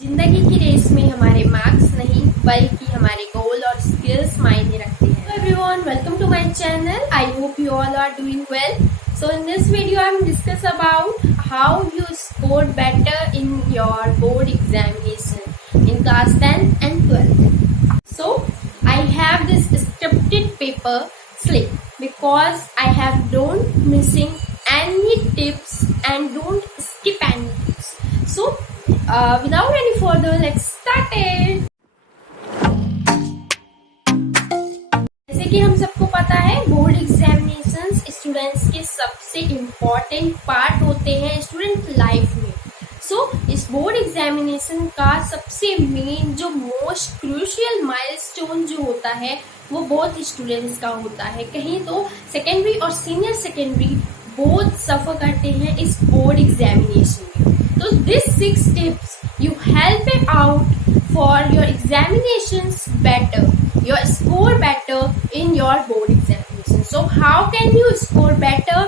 जिंदगी की रेस में हमारे मार्क्स नहीं बल्कि हमारे गोल और स्किल्स मायने रखते हैं. Hello everyone, welcome to my channel. I hope you all are doing well. So in this video I'm discuss about how you score better in your board examination in class 10 and 12. So I have this scripted paper slip because I have don't missing any tips and don't skip any tips. So without any further, let's start it. जैसे कि हम सबको पता है board examinations students के सबसे important part होते हैं स्टूडेंट लाइफ में. इस बोर्ड एग्जामिनेशन का सबसे मेन जो मोस्ट क्रूशियल माइलस्टोन जो होता है वो बोथ स्टूडेंट्स का होता है. कहीं तो सेकेंडरी और सीनियर सेकेंडरी बोथ सफर करते हैं इस बोर्ड एग्जामिनेशन में. तो this 6 tips you help it out for your examinations better, your score better in your board examination. So how can you score better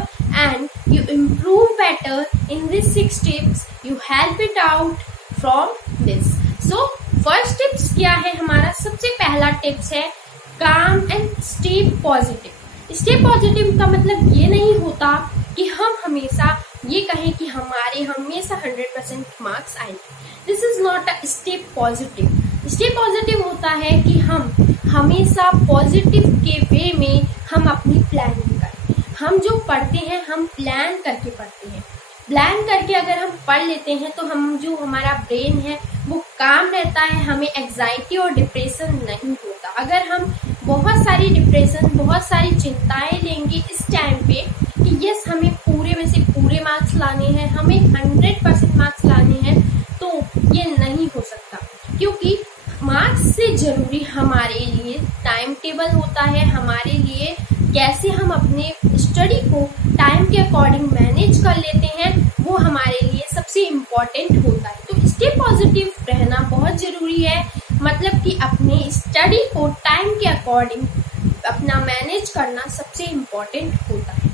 and you improve better in these 6 tips? You help it out from this. So first tips क्या है हमारा? सबसे पहला tips है calm and stay positive. Stay positive का मतलब ये नहीं होता कि हम हमेशा ये कहें कि हमारे हमेशा 100% मार्क्स आएंगे. This is not a stay positive. Stay positive होता है कि हम हमेशा पॉजिटिव के वे में हम अपनी प्लानिंग करें. हम जो पढ़ते हैं हम प्लान करके पढ़ते हैं. प्लान करके अगर हम पढ़ लेते हैं तो हम जो हमारा ब्रेन है वो काम रहता है, हमें एग्जाइटी और डिप्रेशन नहीं होता. अगर हम बहुत सारी डिप्रेशन बहुत सारी चिंताएं लेंगे इस टाइम पे कि यस हमें पूरे में से पूरे मार्क्स लाने हैं, हमें 100% मार्क्स लाने हैं, तो ये नहीं हो सकता. क्योंकि मार्क्स से जरूरी हमारे लिए टाइम टेबल होता है, हमारे लिए कैसे हम अपने स्टडी को टाइम के अकॉर्डिंग मैनेज कर लेते हैं वो हमारे लिए सबसे इम्पोर्टेंट होता है. तो स्टे पॉजिटिव रहना बहुत जरूरी है. मतलब कि अपने स्टडी को टाइम के अकॉर्डिंग अपना मैनेज करना सबसे इम्पोर्टेंट होता है.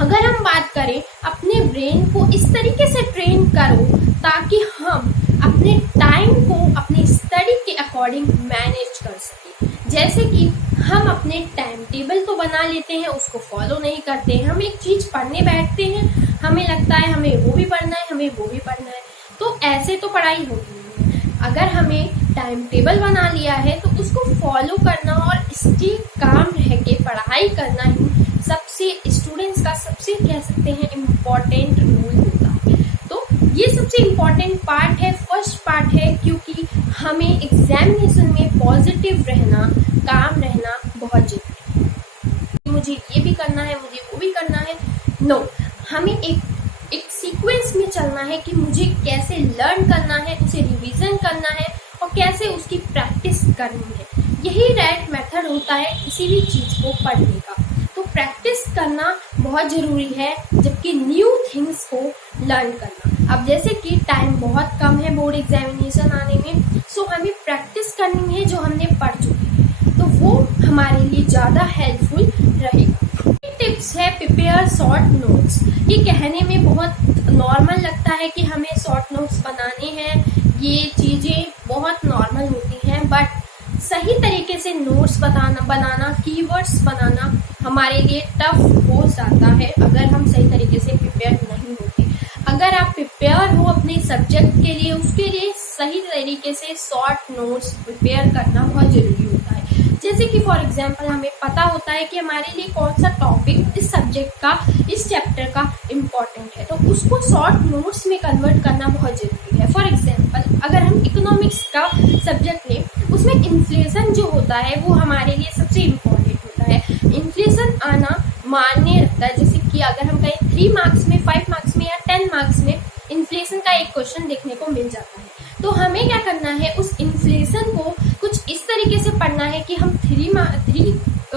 अगर हम बात करें अपने ब्रेन को इस तरीके से ट्रेन करो ताकि हम अपने टाइम को अपने स्टडी के अकॉर्डिंग मैनेज कर सकें. जैसे कि हम अपने टाइम टेबल तो बना लेते हैं, उसको फॉलो नहीं करते हैं. हम एक चीज पढ़ने बैठते हैं, हमें लगता है हमें वो भी पढ़ना है, हमें वो भी पढ़ना है, तो ऐसे तो पढ़ाई होती नहीं है. अगर हमें टाइम टेबल बना लिया है तो उसको फॉलो करना और स्टे काम रह के पढ़ाई करना ही सबसे स्टूडेंट्स का सबसे कह सकते हैं इम्पोर्टेंट रूल होता है. तो ये सबसे इम्पोर्टेंट पार्ट है, फर्स्ट पार्ट है, क्योंकि हमें एग्जामिनेशन में पॉजिटिव रहना, काम रहना बहुत जरूरी है. मुझे ये भी करना है, मुझे वो भी करना है, नो. हमें एक सीक्वेंस में चलना है कि मुझे कैसे लर्न करना है, उसे रिवीजन करना है और कैसे उसकी प्रैक्टिस करनी है. यही राइट मेथड होता है किसी भी चीज को पढ़ने का. तो प्रैक्टिस करना बहुत जरूरी है, जबकि न्यू थिंग्स को लर्न करना. अब जैसे कि टाइम बहुत कम है बोर्ड एग्जामिनेशन आने में, सो हमें प्रैक्टिस करनी है जो हमने पढ़ चुके हैं, तो वो हमारे लिए ज्यादा हेल्पफुल रहेगा. टिप्स है प्रिपेयर शॉर्ट नोट्स. ये कहने में बहुत नॉर्मल लगता है कि हमें शॉर्ट नोट्स बनाने हैं, ये चीजें बहुत नॉर्मल होती हैं, बट सही तरीके से नोट्स बनाना कीवर्ड्स बनाना हमारे लिए टफ हो जाता है अगर हम सही तरीके से प्रिपेयर नहीं होते. अगर आप प्रिपेयर हो अपने सब्जेक्ट के लिए, उसके लिए सही तरीके से शॉर्ट नोट्स प्रिपेयर करना बहुत जरूरी होता है. जैसे कि फॉर एग्जाम्पल हमें पता होता है कि हमारे लिए कौन सा टॉपिक इस सब्जेक्ट का, इस चैप्टर का इम्पोर्टेंट है, तो उसको शॉर्ट नोट्स में कन्वर्ट करना बहुत जरूरी है. फॉर एग्जाम्पल अगर हम इकोनॉमिक्स का सब्जेक्ट लें, उसमें इन्फ्लेशन जो होता है वो हमारे लिए सबसे इम्पोर्टेंट होता है. इन्फ्लेशन आना मान्य रखता है. जैसे कि अगर हम कहें 3 मार्क्स में, 5 मार्क्स में या 10 मार्क्स में इन्फ्लेशन का एक क्वेश्चन देखने को मिल जाता है, तो हमें क्या करना है, उस इन्फ्लेशन को कुछ इस तरीके से पढ़ना है कि हम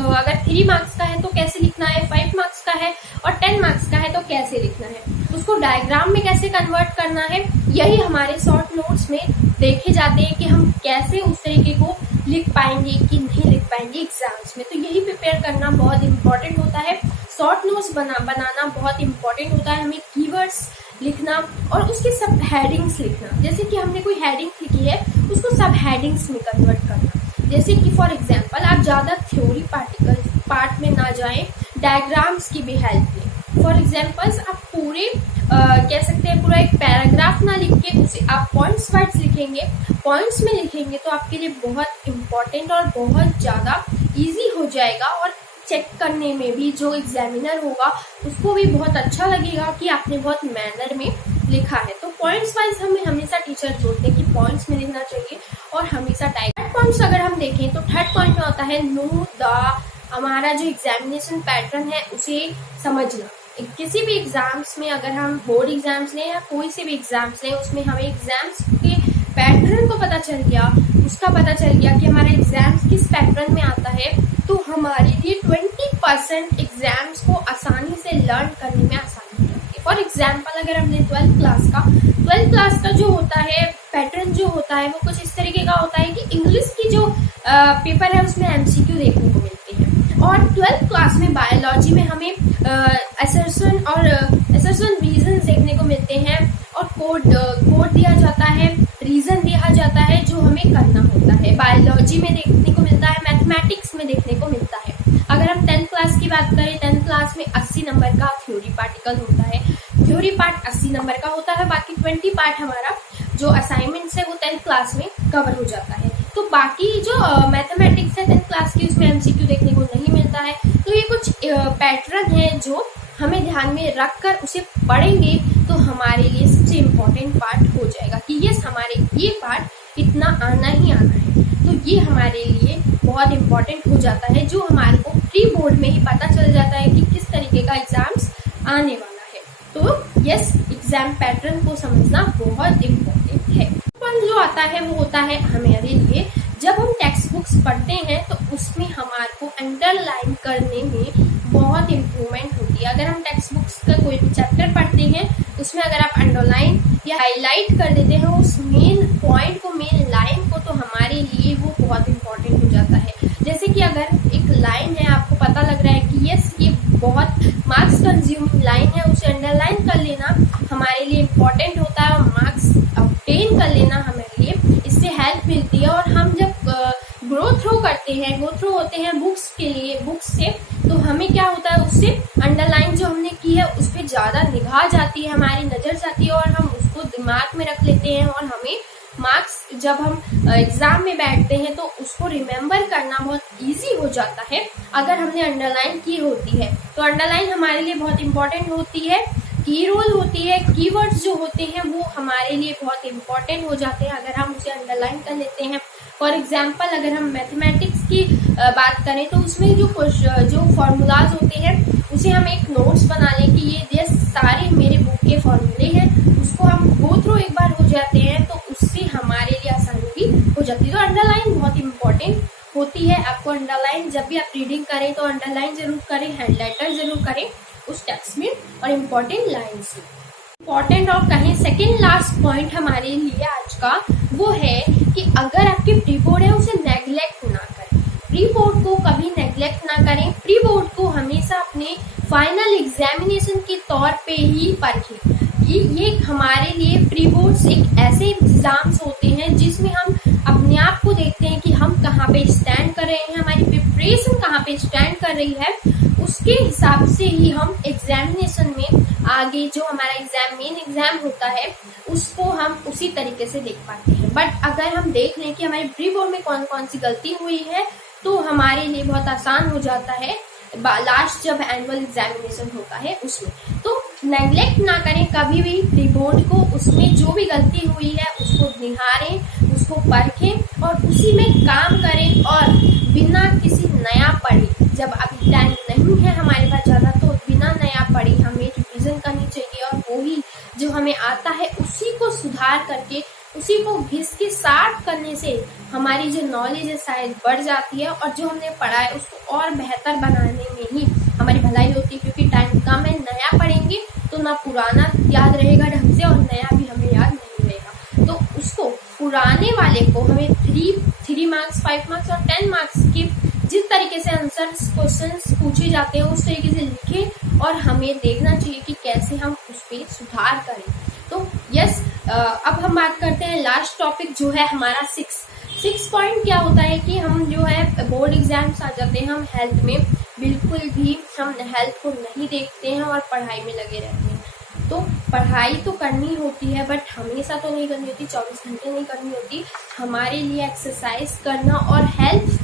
अगर 3 मार्क्स का है तो कैसे लिखना है, 5 मार्क्स का है और 10 मार्क्स का है तो कैसे लिखना है, उसको डायग्राम में कैसे कन्वर्ट करना है. यही हमारे शॉर्ट नोट्स में देखे जाते हैं कि हम कैसे उस तरीके को लिख पाएंगे कि नहीं लिख पाएंगे एग्जाम्स में. तो यही प्रिपेयर करना बहुत इंपॉर्टेंट होता है. शॉर्ट नोट्स बनाना बहुत इंपॉर्टेंट होता है। हमें कीवर्ड्स लिखना और उसके सब हेडिंग्स लिखना। जैसे कि हमने कोई हेडिंग लिखी है उसको सब हेडिंग्स में कन्वर्ट करना। जैसे कि फॉर एग्जांपल आप ज़्यादा थ्योरी पार्ट में ना जाएं, डायग्राम्स की भी हेल्प लें। फॉर एग्जांपल्स आप पूरे कह सकते हैं पूरा एक पैराग्राफ ना लिख के उसे आप पॉइंट्स वाइज लिखेंगे, पॉइंट्स में लिखेंगे तो आपके लिए बहुत इम्पोर्टेंट और बहुत ज़्यादा ईजी हो जाएगा। और चेक करने में भी जो एग्जामिनर होगा उसको भी बहुत अच्छा लगेगा कि आपने बहुत मैनर में लिखा है। तो पॉइंट्स वाइज हमें हमेशा टीचर बोलते हैं कि पॉइंट्स में लिखना चाहिए और हमेशा थर्ड पॉइंट्स अगर हम देखें तो थर्ड पॉइंट में होता है नो द, हमारा जो एग्जामिनेशन पैटर्न है उसे समझना। किसी भी एग्जाम्स में अगर हम बोर्ड एग्जाम्स लें या कोई से भी एग्जाम्स लें उसमें हमें एग्जाम्स के पैटर्न को पता चल गया, उसका पता चल गया कि हमारा एग्जाम्स किस पैटर्न में आता है, तो हमारे लिए 20% एग्जाम्स को आसानी से लर्न करने में आसानी होती है। फॉर एग्जाम्पल अगर हमने 12th क्लास का जो होता है पैटर्न जो होता है वो कुछ इस तरीके का होता है कि इंग्लिश की जो पेपर है उसमें MCQ देखने को मिलते हैं। और 12th क्लास में बायोलॉजी में हमें असर्शन रीजन देखने को मिलते हैं और कोड दिया जाता है, रीजन दिया जाता है जो हमें करना होता है। बायोलॉजी में देखने को मिलता है, मैथमेटिक्स में देखने को मिलता है। अगर हम 10th क्लास की बात करें, 10th क्लास में 80 नंबर का थ्योरी पार्टिकल होता है, थ्योरी पार्ट 80 नंबर का होता है, बाकी 20 पार्ट हमारा जो असाइनमेंट्स है वो 10th क्लास में कवर हो जाता है। तो बाकी जो मैथमेटिक्स है 10th क्लास की उसमें MCQ देखने को नहीं मिलता है। तो ये कुछ पैटर्न है जो हमें ध्यान में रखकर उसे पढ़ेंगे तो हमारे लिए सबसे इम्पोर्टेंट पार्ट हो जाएगा कि यस हमारे ये पार्ट इतना आना ही आना है। तो ये हमारे लिए बहुत इम्पोर्टेंट हो जाता है जो हमारे को प्री बोर्ड में ही पता चल जाता है कि किस तरीके का एग्जाम्स आने वाला है। तो यस एग्जाम पैटर्न को समझना बहुत इम्पोर्टेंट है। पॉइंट जो आता है वो होता है हमारे लिए जब हम टेक्स्ट बुक्स पढ़ते हैं तो उसमें हमारे को अंडरलाइन करने में बहुत इम्प्रूवमेंट होती है। अगर हम टेक्स्ट बुक्स का कोई भी चैप्टर पढ़ते हैं उसमें अगर आप अंडरलाइन या हाईलाइट कर देते हैं उस मेन पॉइंट को, मेन लाइन को, तो हमारे लिए वो बहुत इम्पोर्टेंट हो जाता है। जैसे कि अगर एक लाइन है आपको पता लग रहा है कि यस ये बहुत मार्क्स कंज्यूमिंग लाइन है, उसे अंडरलाइन कर लेना हमारे लिए इम्पोर्टेंट होता है और मार्क्स ऑब्टेन कर लेना हमारे लिए इससे हेल्प मिलती है। और हम जब गो थ्रू होते हैं बुक्स से, तो हमें क्या होता है उससे अंडरलाइन जो हमने की है उस पर ज़्यादा निगाह जाती है, हमारी नज़र जाती है और हम उसको दिमाग में रख लेते हैं और हमें मार्क्स जब हम एग्जाम में बैठते हैं तो उसको रिमेम्बर करना बहुत इजी हो जाता है अगर हमने अंडरलाइन की होती है। तो अंडरलाइन हमारे लिए बहुत इंपॉर्टेंट होती है, की रोल होती है, कीवर्ड्स जो होते हैं वो हमारे लिए बहुत इंपॉर्टेंट हो जाते हैं अगर हम उसे अंडरलाइन कर लेते हैं। फॉर एग्जाम्पल अगर हम मैथमेटिक्स की बात करें तो उसमें जो फॉर्मूलाज होते हैं उसे हम एक नोट्स बना लें कि ये सारे मेरे बुक के फॉर्मूले हैं, उसको हम गो थ्रू एक बार हो जाते हैं तो उससे हमारे लिए आसानी भी हो जाती है। तो अंडरलाइन बहुत इंपॉर्टेंट होती है। आपको अंडरलाइन जब भी आप रीडिंग करें तो अंडरलाइन जरूर करें, हाईलाइटर जरूर करें उस टेक्स्ट में और इम्पोर्टेंट लाइन्स में। इम्पॉर्टेंट और कहें सेकेंड लास्ट पॉइंट हमारे लिए आज का वो है कि अगर आपके प्री बोर्ड है उसे नेग्लेक्ट ना करें। प्री बोर्ड को कभी नेग्लेक्ट ना करें। प्री बोर्ड को हमेशा अपने फाइनल एग्जामिनेशन के तौर पे ही पढ़ें। ये हमारे लिए प्री बोर्ड्स एक ऐसे एग्जाम्स होते हैं जिसमें हम अपने आप को देखते हैं कि हम कहाँ पे स्टैंड कर रहे हैं, हमारी प्रिपरेशन कहाँ पे स्टैंड कर रही है, उसके हिसाब से ही हम एग्जामिनेशन में आगे जो हमारा मेन एग्जाम होता है उसको हम उसी तरीके से देख पाते हैं। बट अगर हम देख लें कि हमारे प्री बोर्ड में कौन कौन सी गलती हुई है तो हमारे लिए बहुत आसान हो जाता है लास्ट जब एनुअल एग्जामिनेशन होता है उसमें। तो नेग्लेक्ट ना करें कभी भी प्री बोर्ड को, उसमें जो भी गलती हुई है उसको निहारें, उसको परखें और उसी में काम करें और बिना किसी नया पढ़े, जब अभी टाइम नहीं है हमारे पास ज़्यादा तो बिना नया पढ़े हमें रिविजन करनी चाहिए और वही जो हमें आता है उसी को सुधार करके उसी को घिस के साफ करने से हमारी जो नॉलेज है शायद बढ़ जाती है और जो हमने पढ़ा है उसको और बेहतर बनाने में ही हमारी भलाई होती है। क्योंकि टाइम कम है, नया पढ़ेंगे तो ना पुराना याद रहेगा ढंग से और नया भी हमें याद नहीं रहेगा। तो उसको पुराने वाले को हमें 3 मार्क्स, 5 मार्क्स और 10 मार्क्स के जिस तरीके से आंसर क्वेश्चंस पूछे जाते हैं उस तरीके से लिखें और हमें देखना चाहिए कि कैसे हम उस पर सुधार करें। तो यस, अब हम बात करते हैं लास्ट टॉपिक जो है हमारा 6 पॉइंट। क्या होता है कि हम जो है बोर्ड एग्जाम्स आ जाते हैं, हम हेल्थ में बिल्कुल भी हम हेल्थ को नहीं देखते हैं और पढ़ाई में लगे रहते हैं। तो पढ़ाई तो करनी होती है बट हमेशा तो नहीं करनी होती, 24 घंटे नहीं करनी होती। हमारे लिए एक्सरसाइज करना और हेल्थी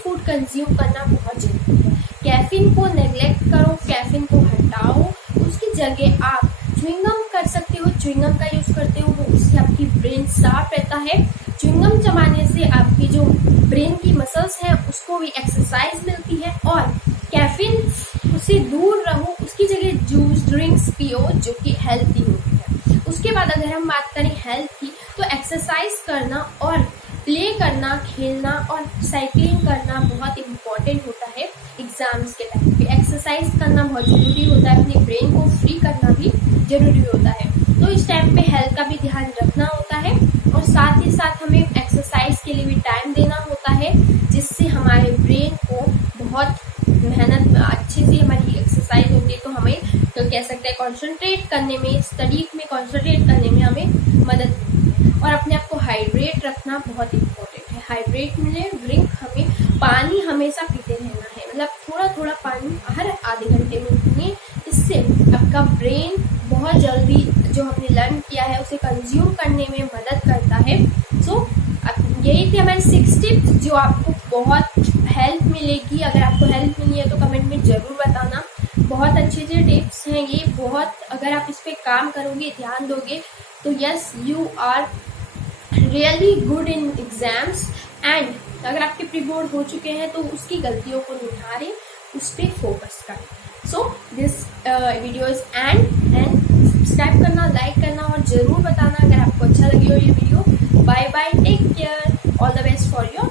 फूड कंज्यूम करना बहुत जरूरी है। कैफीन को नेग्लेक्ट करो, कैफीन को हटाओ, उसकी जगह आप च्युइंगम कर सकते हो, च्युइंगम का यूज करते हो, उससे आपकी ब्रेन साफ रहता है। च्युइंगम चबाने से आपकी जो ब्रेन की मसल्स हैं उसको भी एक्सरसाइज मिलती है। और कैफीन से दूर रहो, उसकी जगह जूस ड्रिंक्स पियो जो कि हेल्थी होती है। उसके बाद अगर हम बात करें हेल्थ की, तो एक्सरसाइज करना और प्ले करना, खेलना और साइकिलिंग करना बहुत इम्पोर्टेंट होता है। एग्जाम्स के टाइम पे एक्सरसाइज करना बहुत जरूरी होता है, अपने ब्रेन को फ्री करना भी जरूरी होता है। तो इस टाइम पे हेल्थ का भी ध्यान रखना होता है और साथ ही साथ हमें एक्सरसाइज के लिए भी टाइम देना होता है, जिससे हमारे ब्रेन को बहुत मेहनत में अच्छे से हमारी एक्सरसाइज होती है। तो हमें तो कह सकते हैं कॉन्सेंट्रेट करने में, स्टडी में कॉन्सेंट्रेट करने में हमें मदद मिलती है। और अपने आप को हाइड्रेट रखना बहुत इम्पोर्टेंट है। हाइड्रेट मिले ड्रिंक, हमें पानी हमेशा पीते रहना है, मतलब थोड़ा थोड़ा पानी हर आधे घंटे में पिए। इससे आपका ब्रेन बहुत जल्दी जो हमने लर्न किया है उसे कंज्यूम करने में मदद करता है। सो यही थे हमारे 6 टिप्स जो आपको बहुत हेल्प मिलेगी। अगर आपको हेल्प मिली है तो कमेंट में जरूर बताना। बहुत अच्छे टिप्स हैं ये, बहुत अगर आप इस पे काम करोगे, ध्यान दोगे तो yes you are really good in exams. And अगर आपके प्री बोर्ड हो चुके हैं तो उसकी गलतियों को निहारें, उस पर फोकस करें। So this video is and subscribe करना, लाइक करना और जरूर बताना अगर आपको अच्छा लगी हो ये video. Bye bye, take care, all the best for your